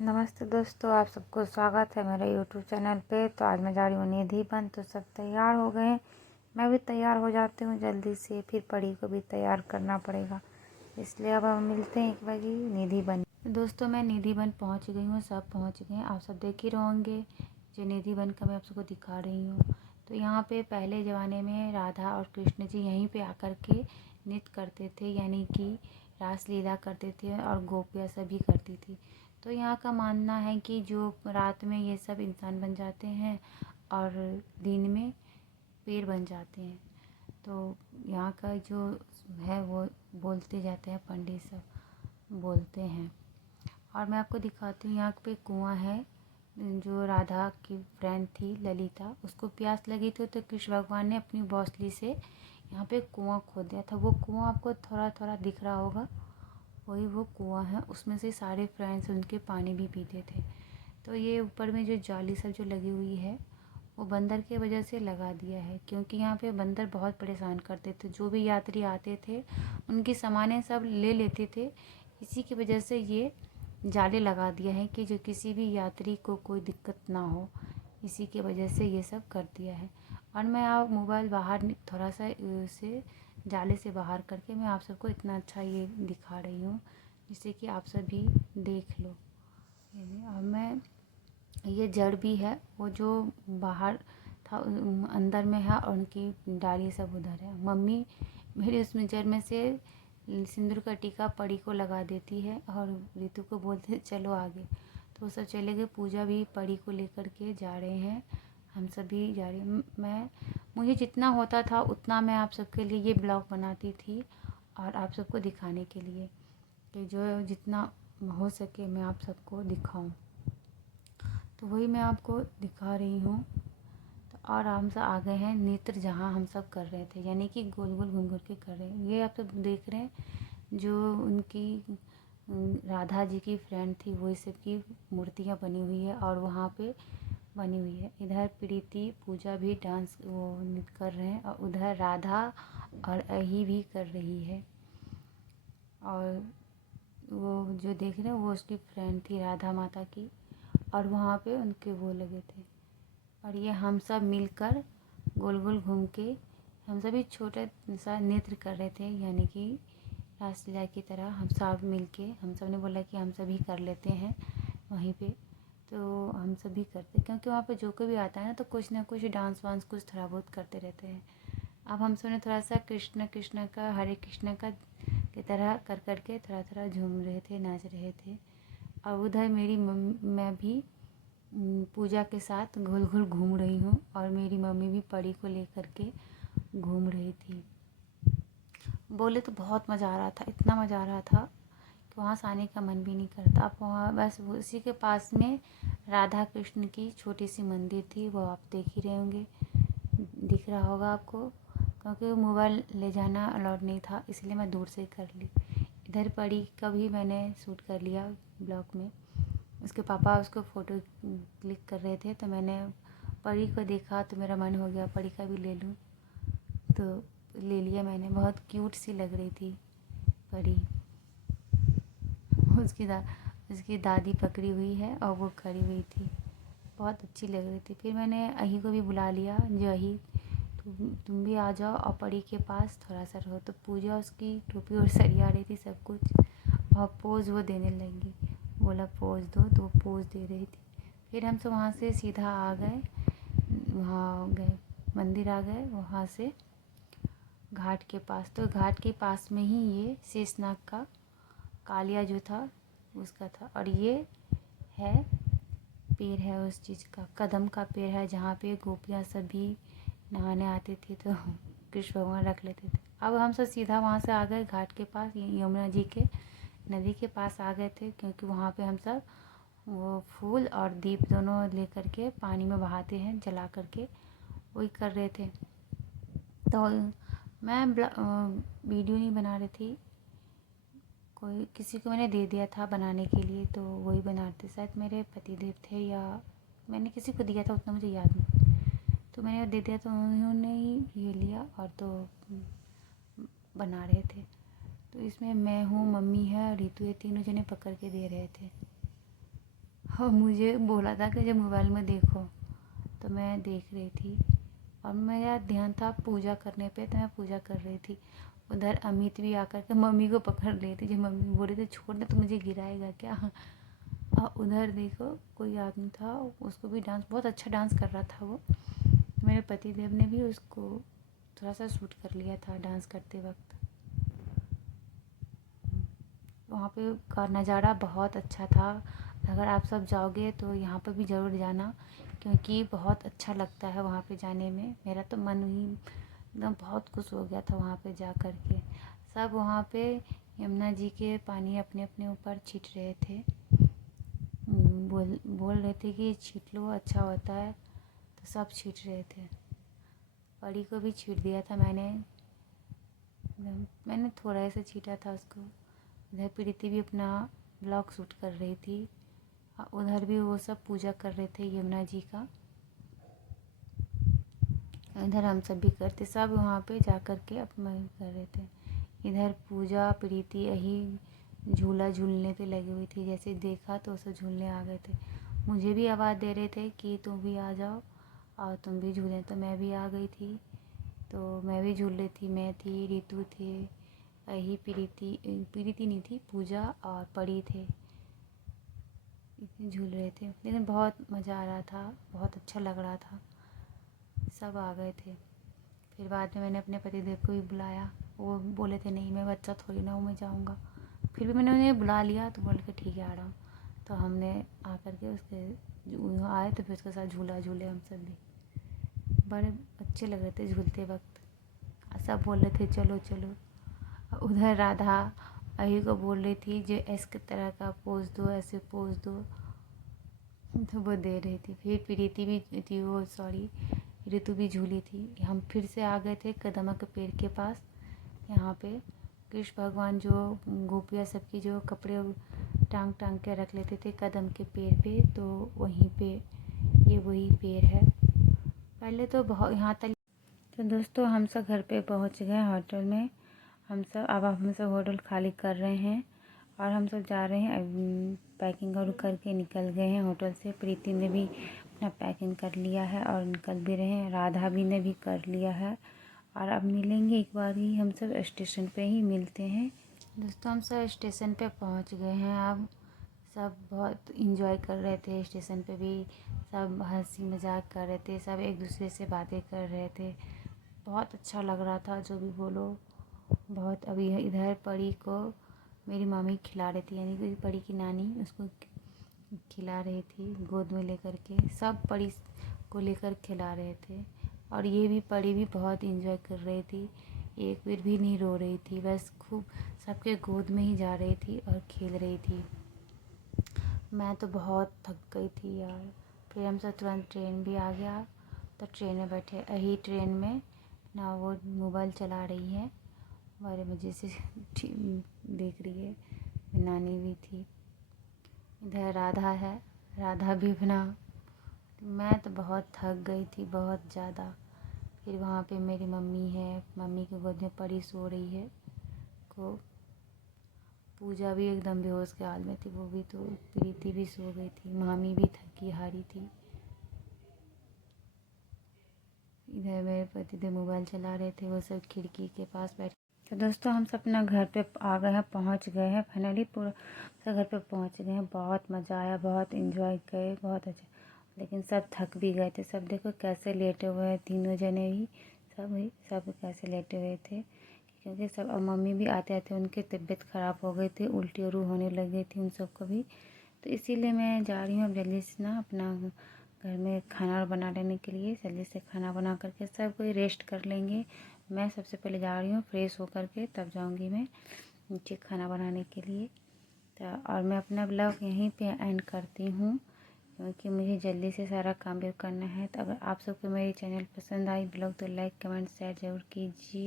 नमस्ते दोस्तों, आप सबको स्वागत है मेरे यूट्यूब चैनल पे। तो आज मैं जा रही हूँ निधि बन। तो सब तैयार हो गए, मैं भी तैयार हो जाती हूँ जल्दी से, फिर परी को भी तैयार करना पड़ेगा, इसलिए अब हम मिलते हैं 1 बजे निधि बन। दोस्तों मैं निधि बन पहुँच गई हूँ, सब पहुँच गए हैं। आप सब देख ही रहोगे जो निधि बन का मैं आप सबको दिखा रही हूँ। तो यहाँ पे पहले ज़माने में राधा और कृष्ण जी यहीं पे आकर के नृत्य करते थे, यानी कि रासलीला करते थे और गोपियाँ सभी करती थी। तो यहाँ का मानना है कि जो रात में ये सब इंसान बन जाते हैं और दिन में पेड़ बन जाते हैं। तो यहाँ का जो है वो बोलते जाते हैं, पंडित सब बोलते हैं। और मैं आपको दिखाती हूँ, यहाँ पे कुआं है। जो राधा की फ्रेंड थी ललिता, उसको प्यास लगी थी तो कृष्ण भगवान ने अपनी बौसली से यहाँ पे कुआं खोद दिया था। वो कुआं आपको थोड़ा थोड़ा दिख रहा होगा, वही वो कुआं है। उसमें से सारे फ्रेंड्स उनके पानी भी पीते थे। तो ये ऊपर में जो जाली सब जो लगी हुई है वो बंदर के वजह से लगा दिया है, क्योंकि यहाँ पे बंदर बहुत परेशान करते थे। जो भी यात्री आते थे उनकी सामानें सब ले लेते थे। इसी की वजह से ये जाले लगा दिया है कि जो किसी भी यात्री को कोई दिक्कत ना हो, इसी की वजह से ये सब कर दिया है। और मैं आप मोबाइल बाहर थोड़ा सा से जाले से बाहर करके मैं आप सबको इतना अच्छा ये दिखा रही हूँ, जिससे कि आप सभी देख लो। और मैं ये जड़ भी है, वो जो बाहर था अंदर में है, और उनकी डाली सब उधर है। मम्मी मेरी उसमें जड़ में से सिंदूर का टीका परी को लगा देती है और ऋतु को बोलते हैं चलो आगे। तो वो सब चले गए, पूजा भी परी को लेकर के जा रहे हैं, हम सभी जा रहे हैं। मुझे जितना होता था उतना मैं आप सबके लिए ये ब्लॉग बनाती थी, और आप सबको दिखाने के लिए कि जो जितना हो सके मैं आप सबको दिखाऊं। तो वही मैं आपको दिखा रही हूँ। तो और हम सब आ गए हैं नृत्य जहाँ हम सब कर रहे थे, यानी कि गोल गोल घूम घूम के कर रहे हैं। ये आप सब देख रहे हैं जो उनकी राधा जी की फ्रेंड थी, वही सब की मूर्तियाँ बनी हुई है और वहाँ पे बनी हुई है। इधर प्रीति पूजा भी डांस वो नृत्य कर रहे हैं, और उधर राधा और अही भी कर रही है। और वो जो देख रहे हैं वो उसकी फ्रेंड थी राधा माता की, और वहाँ पे उनके वो लगे थे। और ये हम सब मिलकर गोल गोल घूम के हम सभी छोटे सा नृत्य कर रहे थे, यानी कि रासलीला की तरह। हम सब मिल के हम सब ने बोला कि हम सभी कर लेते हैं वहीं पे। तो हम सभी करते, क्योंकि वहाँ पे जो कोई भी आता है ना तो कुछ ना कुछ डांस वांस कुछ थोड़ा बहुत करते रहते हैं। अब हम सब ने थोड़ा सा कृष्ण कृष्ण का, हरे कृष्ण का की तरह कर करके थोड़ा थोड़ा झूम रहे थे, नाच रहे थे। और उधर मेरी मैं भी पूजा के साथ गोल गोल घूम रही हूँ, और मेरी मम्मी भी परी को लेकर के घूम रही थी। बोले तो बहुत मज़ा आ रहा था, इतना मज़ा आ रहा था कि वहाँ से आने का मन भी नहीं करता। आप वहाँ बस उसी के पास में राधा कृष्ण की छोटी सी मंदिर थी, वो आप देख ही रहे होंगे, दिख रहा होगा आपको, क्योंकि मोबाइल ले जाना अलाउड नहीं था, इसलिए मैं दूर से कर ली। इधर परी का भी मैंने शूट कर लिया ब्लॉग में। उसके पापा उसको फ़ोटो क्लिक कर रहे थे, तो मैंने परी को देखा तो मेरा मन हो गया परी का भी ले लूँ, तो ले लिया मैंने। बहुत क्यूट सी लग रही थी परी। उसकी दादी पकड़ी हुई है और वो खड़ी हुई थी, बहुत अच्छी लग रही थी। फिर मैंने अही को भी बुला लिया, जो अही तुम भी आ जाओ और परी के पास थोड़ा सा रहो। तो पूजा उसकी टोपी और सरिया रही थी सब कुछ, और पोज वो देने लगी, बोला पोज दो, तो वो पोज दे रही थी। फिर हम सब वहाँ से सीधा आ गए, वहाँ गए मंदिर आ गए, वहाँ से घाट के पास। तो घाट के पास में ही ये शेषनाग का कालिया जो था उसका था। और ये है पेड़ है उस चीज़ का, कदम का पेड़ है, जहाँ पे गोपियाँ सभी नहाने आती थी तो कृष्ण भगवान रख लेते थे। अब हम सब सीधा वहाँ से आ गए घाट के पास, यमुना जी के नदी के पास आ गए थे, क्योंकि वहाँ पे हम सब वो फूल और दीप दोनों लेकर के पानी में बहाते हैं जला करके, वही कर रहे थे। तो मैं वीडियो नहीं बना रही थी, कोई किसी को मैंने दे दिया था बनाने के लिए, तो वही बनाते, शायद मेरे पतिदेव थे या मैंने किसी को दिया था, उतना मुझे याद नहीं। तो मैंने दे दिया तो उन्होंने ही ये लिया और तो बना रहे थे। तो इसमें मैं हूँ, मम्मी है और ऋतु है, तीनों जने पकड़ के दे रहे थे। और मुझे बोला था कि जब मोबाइल में देखो, तो मैं देख रही थी और मेरा ध्यान था पूजा करने पे, तो मैं पूजा कर रही थी। उधर अमित भी आकर के मम्मी को पकड़ रही थी, जब मम्मी बोल रही थी छोड़ दे तो मुझे गिराएगा क्या। और उधर देखो कोई आदमी था, उसको भी डांस, बहुत अच्छा डांस कर रहा था वो। मेरे पति देव ने भी उसको थोड़ा सा शूट कर लिया था डांस करते वक्त। वहाँ पे का नज़ारा बहुत अच्छा था। अगर आप सब जाओगे तो यहाँ पर भी ज़रूर जाना, क्योंकि बहुत अच्छा लगता है वहाँ पे जाने में। मेरा तो मन ही एकदम बहुत खुश हो गया था वहाँ पे जा कर के। सब वहाँ पे यमुना जी के पानी अपने अपने ऊपर छीट रहे थे। बोल रहे थे कि छीट लो, अच्छा होता है, तो सब छीट रहे थे। परी को भी छीट दिया था मैंने थोड़ा ऐसे छीटा था उसको। उधर प्रीति भी अपना ब्लॉग शूट कर रही थी। उधर भी वो सब पूजा कर रहे थे यमुना जी का। इधर हम सब भी करते, सब वहाँ पे जा कर के अपना कर रहे थे। इधर पूजा प्रीति यही झूला झूलने पे लगी हुई थी। जैसे देखा तो सब झूलने आ गए थे। मुझे भी आवाज़ दे रहे थे कि तुम भी आ जाओ और तुम भी झूलें, तो मैं भी आ गई थी। तो मैं भी झूल रही थी, मैं थी, रितु थे, यही प्रीति नहीं थी, पूजा और परी थे, इतने झूल रहे थे। लेकिन बहुत मज़ा आ रहा था, बहुत अच्छा लग रहा था। सब आ गए थे। फिर बाद में मैंने अपने पतिदेव को भी बुलाया। वो बोले थे नहीं मैं बच्चा थोड़ी ना हूँ, मैं जाऊँगा। फिर भी मैंने उन्हें बुला लिया, तो बोल के ठीक है आ रहा हूँ। तो हमने आकर के उसके आए तो फिर उसके साथ झूला झूले हम सब भी। बड़े अच्छे लग रहे थे झूलते वक्त। सब बोल रहे थे चलो चलो। उधर राधा अही को बोल रही थी जो ऐसे तरह का पोज दो, ऐसे पोज दो, तो वो दे रही थी। फिर प्रीति भी थी, वो सॉरी ऋतु भी झूली थी। हम फिर से आ गए थे कदमा के पेड़ के पास। यहाँ पे कृष्ण भगवान जो गोपियाँ सबकी जो कपड़े टांग टांग के रख लेते थे कदम के पेड़ पे, तो वहीं पे ये वही पेड़ है। पहले तो बहुत यहाँ तक। तो दोस्तों हम सब घर पे पहुँच गए होटल में। हम सब होटल खाली कर रहे हैं और हम सब जा रहे हैं। पैकिंग और करके निकल गए हैं होटल से। प्रीति ने भी अपना पैकिंग कर लिया है और निकल भी रहे हैं। राधा भी ने भी कर लिया है और अब मिलेंगे एक बार ही, हम सब स्टेशन पे ही मिलते हैं। दोस्तों हम सब स्टेशन पे पहुंच गए हैं। अब सब बहुत इंजॉय कर रहे थे स्टेशन पे भी। सब हंसी मजाक कर रहे थे, सब एक दूसरे से बातें कर रहे थे। बहुत अच्छा लग रहा था, जो भी बोलो बहुत। अभी इधर परी को मेरी मामी खिला रही थी, यानी कि परी की नानी उसको खिला रही थी गोद में लेकर के। सब परी को लेकर खिला रहे थे और ये भी परी भी बहुत इंजॉय कर रही थी। एक बार भी नहीं रो रही थी, बस खूब सबके गोद में ही जा रही थी और खेल रही थी। मैं तो बहुत थक गई थी यार। फिर हम सब तुरंत ट्रेन भी आ गया, तो ट्रेन में बैठे। यही ट्रेन में ना वो मोबाइल चला रही है, हमारे मज़े से देख रही है। नानी भी थी। इधर राधा है, राधा भी बना। मैं तो बहुत थक गई थी, बहुत ज़्यादा। फिर वहाँ पे मेरी मम्मी है, मम्मी की गोद में परी सो रही है को। पूजा भी एकदम बेहोश के हाल में थी, वो भी। तो प्रीति भी सो गई थी, मामी भी थकी हारी थी। इधर मेरे पतिदेव मोबाइल चला रहे थे, वो सब खिड़की के पास बैठ। तो दोस्तों हम सब अपना घर पे आ गए हैं, पहुंच गए हैं फाइनली। पूरा सब घर पे पहुंच गए हैं। बहुत मज़ा आया, बहुत इंजॉय गए, बहुत अच्छा। लेकिन सब थक भी गए थे। सब देखो कैसे लेटे हुए हैं, तीनों जने ही सब कैसे लेटे हुए थे, क्योंकि सब। और मम्मी भी आते आते उनकी तबीयत ख़राब हो गई थी, उल्टी और होने लग गई थी उन सबको भी। तो इसीलिए मैं जा रही हूँ अब जल्दी से ना अपना घर में खाना बना लेने के लिए। जल्दी से खाना बना करके सब कोई रेस्ट कर लेंगे। मैं सबसे पहले जा रही हूँ फ्रेश होकर के, तब जाऊँगी मैं नीचे खाना बनाने के लिए। तो और मैं अपना ब्लॉग यहीं पे एंड करती हूँ, क्योंकि मुझे जल्दी से सारा काम भी करना है। तो अगर आप सबको मेरी चैनल पसंद आई ब्लॉग, तो लाइक कमेंट शेयर ज़रूर कीजिए।